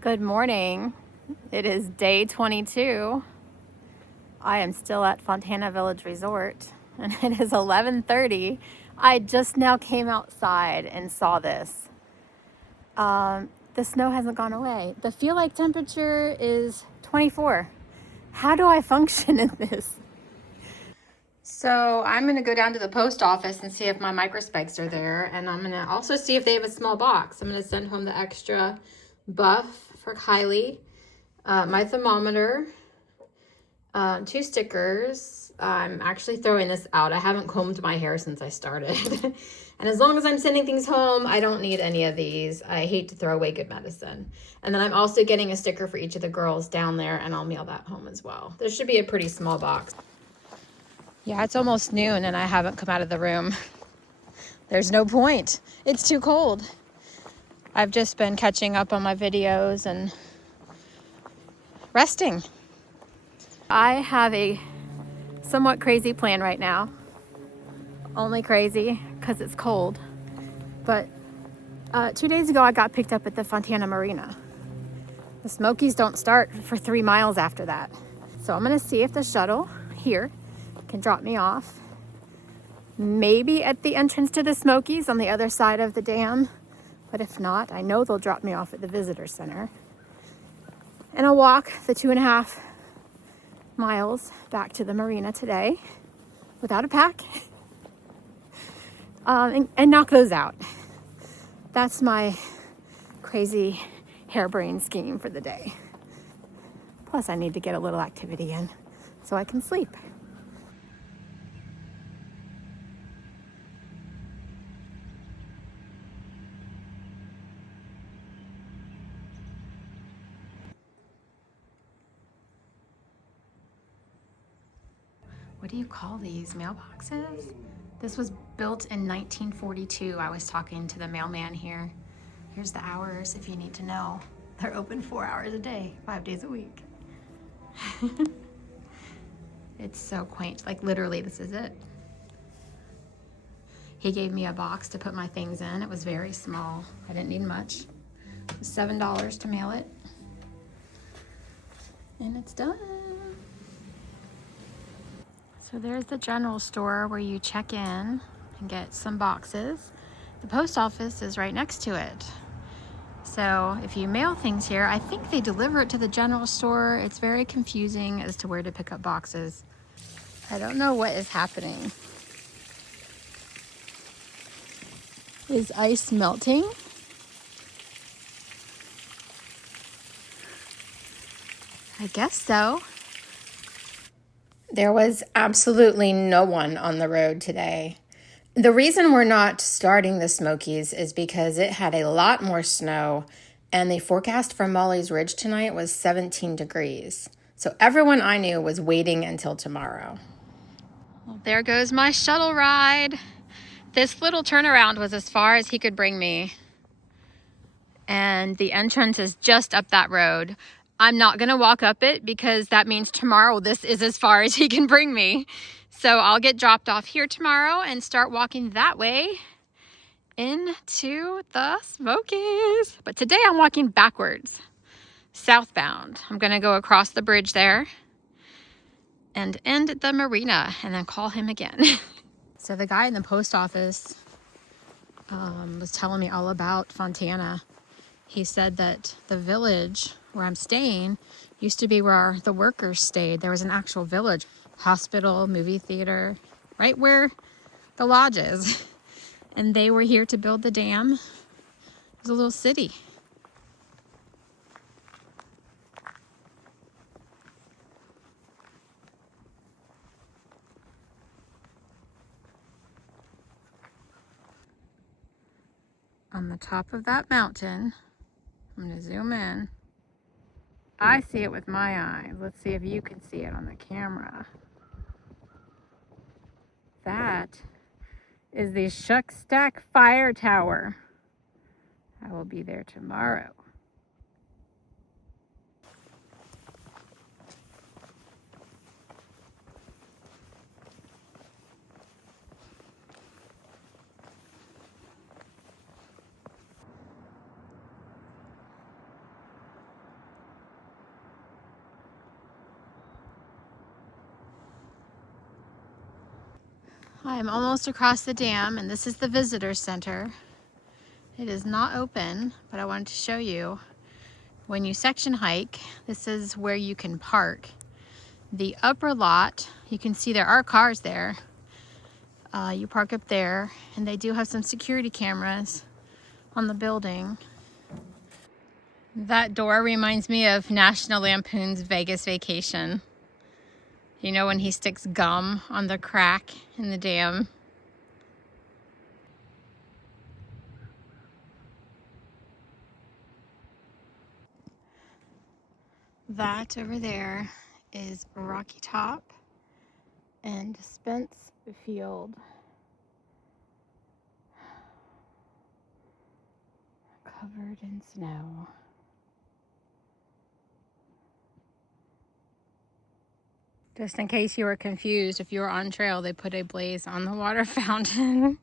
Good morning. It is day 22. I am still at Fontana Village Resort and it is 11:30. I just now came outside and saw this. The snow hasn't gone away. The feel like temperature is 24. How do I function in this? So I'm going to go down to the post office and see if my microspecs are there. And I'm going to also see if they have a small box. I'm going to send home the extra buff for Kylie, my thermometer, 2 stickers. I'm actually throwing this out. I haven't combed my hair since I started. And as long as I'm sending things home, I don't need any of these. I hate to throw away good medicine. And then I'm also getting a sticker for each of the girls down there, and I'll mail that home as well. There should be a pretty small box. Yeah, it's almost noon and I haven't come out of the room. There's no point. It's too cold. I've just been catching up on my videos and resting. I have a somewhat crazy plan right now. Only crazy because it's cold. But 2 days ago I got picked up at the Fontana Marina. The Smokies don't start for 3 miles after that. So I'm gonna see if the shuttle here can drop me off. Maybe at the entrance to the Smokies on the other side of the dam. But if not, I know they'll drop me off at the visitor center. And I'll walk the 2.5 miles back to the marina today without a pack and knock those out. That's my crazy harebrained scheme for the day. Plus I need to get a little activity in so I can sleep. What do you call these mailboxes? This was built in 1942. I was talking to the mailman here. Here's the hours if you need to know. They're open 4 hours a day, 5 days a week. It's so quaint. Like literally, this is it. He gave me a box to put my things in. It was very small. I didn't need much. It was $7 to mail it. And it's done. So there's the general store where you check in and get some boxes. The post office is right next to it. So if you mail things here, I think they deliver it to the general store. It's very confusing as to where to pick up boxes. I don't know what is happening. Is ice melting? I guess so. There was absolutely no one on the road today. The reason we're not starting the Smokies is because it had a lot more snow, and the forecast for Molly's Ridge tonight was 17 degrees. So everyone I knew was waiting until tomorrow. Well, there goes my shuttle ride. This little turnaround was as far as he could bring me. And the entrance is just up that road. I'm not gonna walk up it because that means tomorrow this is as far as he can bring me. So I'll get dropped off here tomorrow and start walking that way into the Smokies. But today I'm walking backwards, southbound. I'm gonna go across the bridge there and end at the marina and then call him again. So the guy in the post office was telling me all about Fontana. He said that the village where I'm staying used to be where the workers stayed. There was an actual village, hospital, movie theater, right where the lodge is. And they were here to build the dam. It was a little city. On the top of that mountain, I'm gonna zoom in. I see it with my eyes. Let's see if you can see it on the camera. That is the Shuck Stack Fire Tower. I will be there tomorrow. I'm almost across the dam, and this is the visitor center. It is not open, but I wanted to show you. When you section hike, this is where you can park. The upper lot, you can see there are cars there. You park up there, and they do have some security cameras on the building. That door reminds me of National Lampoon's Vegas Vacation. You know, when he sticks gum on the crack in the dam. That over there is Rocky Top and Spence Field. Covered in snow. Just in case you were confused, if you were on trail, they put a blaze on the water fountain.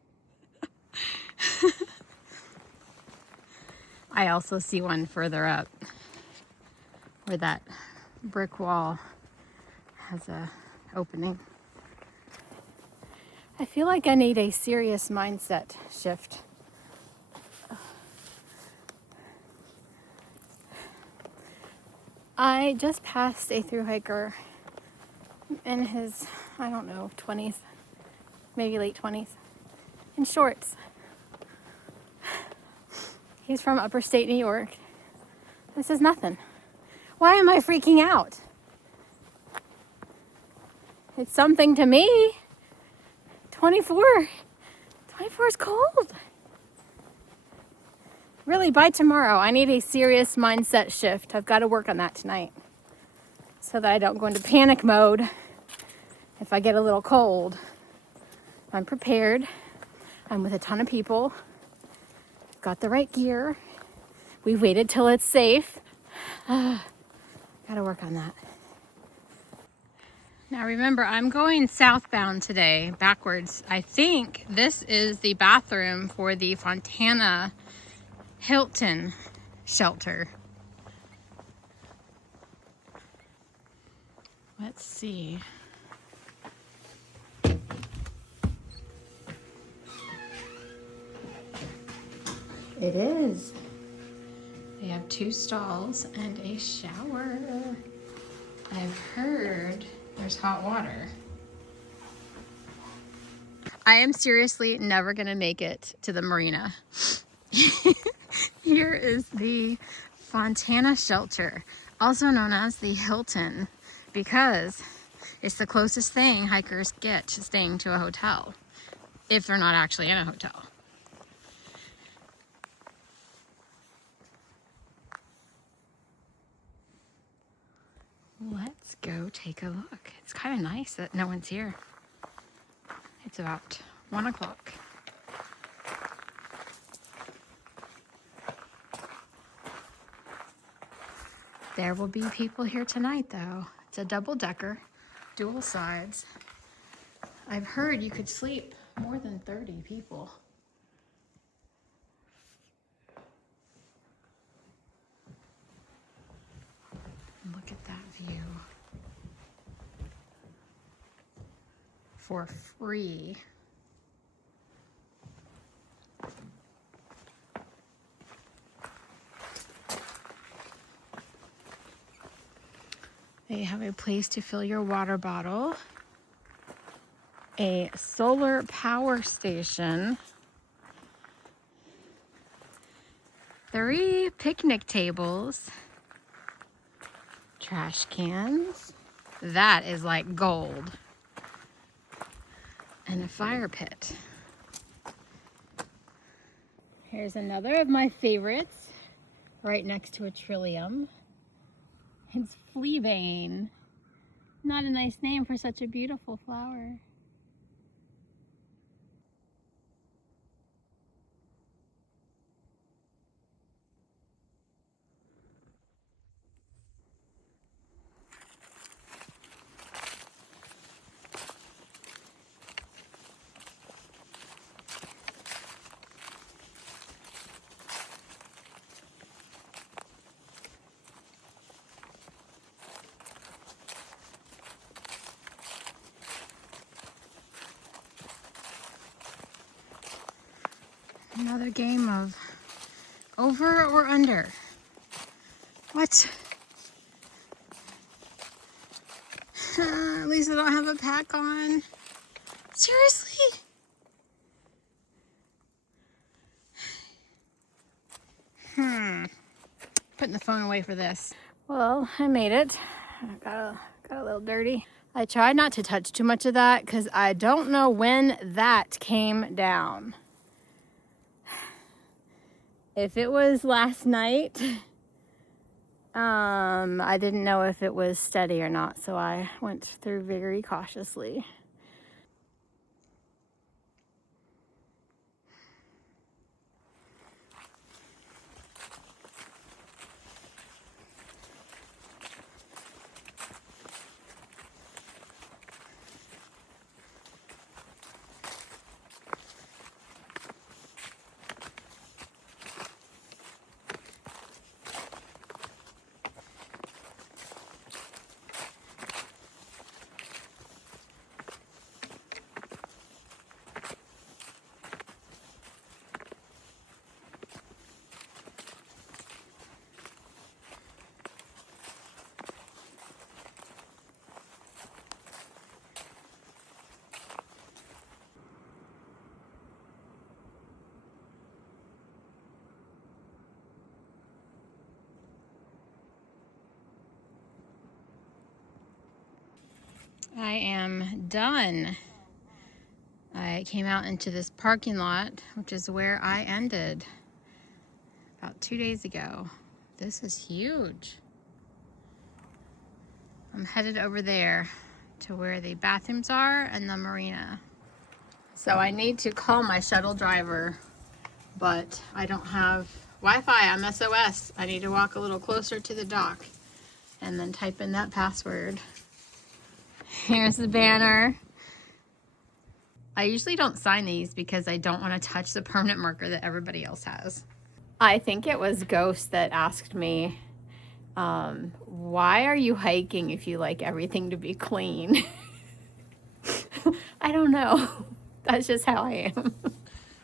I also see one further up where that brick wall has a opening. I feel like I need a serious mindset shift. I just passed a thru-hiker in his, I don't know, 20s, maybe late 20s, in shorts. He's from upstate New York. This is nothing. Why am I freaking out? It's something to me. 24 is cold. Really, by tomorrow, I need a serious mindset shift. I've got to work on that tonight so that I don't go into panic mode if I get a little cold. I'm prepared. I'm with a ton of people. Got the right gear. We waited till it's safe. Gotta work on that. Now remember, I'm going southbound today, backwards. I think this is the bathroom for the Fontana Hilton shelter. Let's see. It is. They have 2 stalls and a shower. I've heard there's hot water. I am seriously never gonna make it to the Marina. Here is the Fontana shelter, also known as the Hilton, because it's the closest thing hikers get to staying to a hotel, if they're not actually in a hotel. Let's go take a look. It's kind of nice that no one's here. It's about 1 o'clock. There will be people here tonight though. It's a double-decker, dual sides. I've heard you could sleep more than 30 people. Look at that view. For free. They have a place to fill your water bottle, a solar power station, 3 picnic tables, trash cans. That is like gold. And a fire pit. Here's another of my favorites, right next to a trillium. It's fleabane. Not a nice name for such a beautiful flower. Another game of over or under. What? At least I don't have a pack on. Seriously? Putting the phone away for this. Well, I made it. I got a little dirty. I tried not to touch too much of that because I don't know when that came down. If it was last night, I didn't know if it was steady or not, so I went through very cautiously. I am done. I came out into this parking lot, which is where I ended about 2 days ago. This is huge. I'm headed over there to where the bathrooms are and the marina. So I need to call my shuttle driver, but I don't have Wi-Fi. I'm SOS. I need to walk a little closer to the dock and then type in that password. Here's the banner. I usually don't sign these because I don't want to touch the permanent marker that everybody else has. I think it was Ghost that asked me, why are you hiking if you like everything to be clean? I don't know. That's just how I am.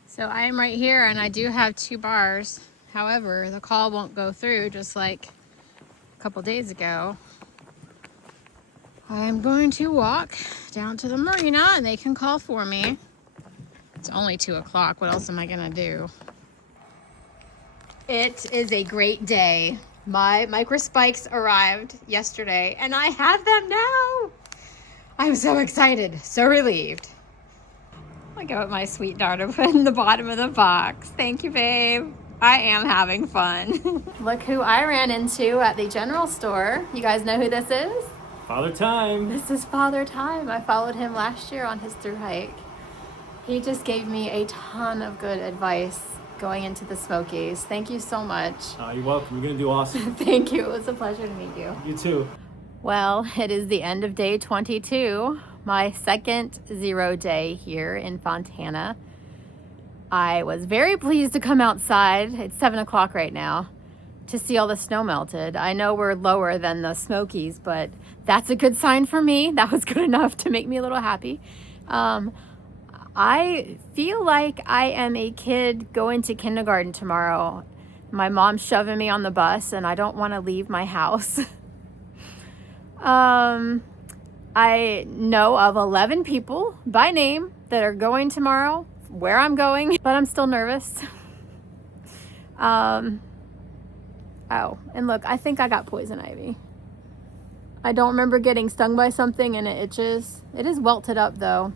So I am right here and I do have 2 bars. However, the call won't go through just like a couple days ago. I'm going to walk down to the marina and they can call for me. It's only 2 o'clock. What else am I gonna do? It is a great day. My micro spikes arrived yesterday and I have them now. I'm so excited, so relieved. Look at what my sweet daughter put in the bottom of the box. Thank you, babe. I am having fun. Look who I ran into at the general store. You guys know who this is? Father Time. This is Father Time. I followed him last year on his Thru-hike. He just gave me a ton of good advice going into the Smokies. Thank you so much. You're welcome. You're going to do awesome. Thank you. It was a pleasure to meet you. You too. Well, it is the end of day 22, my second 0 day here in Fontana. I was very pleased to come outside. It's 7 o'clock right now to see all the snow melted. I know we're lower than the Smokies, but that's a good sign for me. That was good enough to make me a little happy. I feel like I am a kid going to kindergarten tomorrow. My mom's shoving me on the bus and I don't want to leave my house. I know of 11 people by name that are going tomorrow, where I'm going, but I'm still nervous. Oh, and look, I think I got poison ivy. I don't remember getting stung by something and it itches. It is welted up though.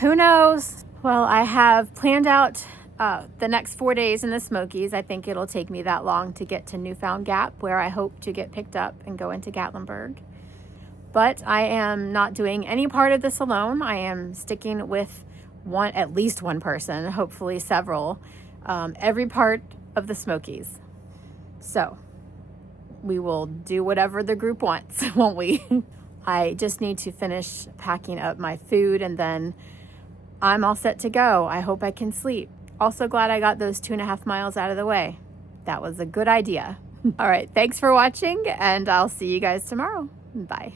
Who knows? Well, I have planned out the next 4 days in the Smokies. I think it'll take me that long to get to Newfound Gap, where I hope to get picked up and go into Gatlinburg. But I am not doing any part of this alone. I am sticking with at least one person, hopefully several, every part of the Smokies. So we will do whatever the group wants, won't we? I just need to finish packing up my food and then I'm all set to go. I hope I can sleep. Also glad I got those 2.5 miles out of the way. That was a good idea. All right, thanks for watching and I'll see you guys tomorrow. Bye.